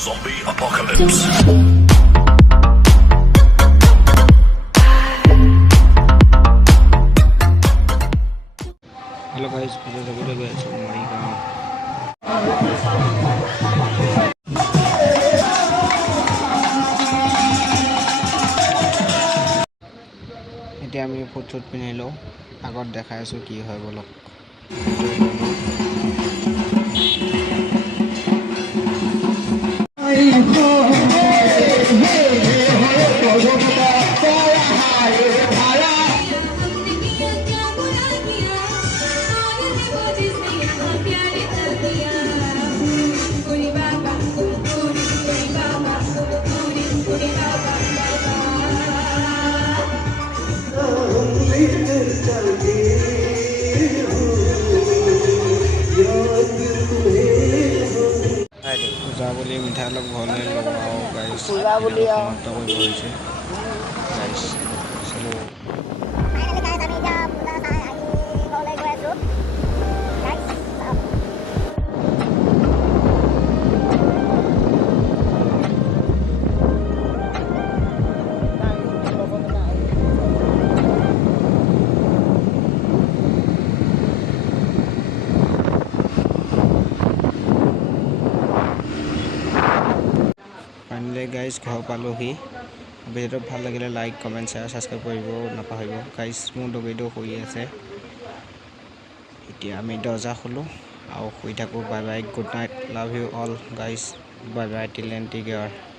Zombie apocalypse. Hello guys, kita sudah guys Morigaon. এতিয়া আমি ফুটছুট পিন্ধি লওঁ আগত দেখাই আছো কি হয় বলক পূজা বুলি মিঠাই অলপ ঘৰলৈ লগাও গাইছ সমাপ্ত কৰিব হৈছে গাইছ চলো ফাইনেলি গাইজ ঘৰ পালোহি ভিডিঅ'টো ভাল লাগিলে লাইক কমেণ্ট শ্বেয়াৰ ছাবস্ক্ৰাইব কৰিব নাপাহৰিব গাইজ মোৰ ডগীটো শুই আছে এতিয়া আমি দৰ্জা খোলোঁ আৰু শুই থাকোঁ bye bye good night love you all guys bye bye till and take care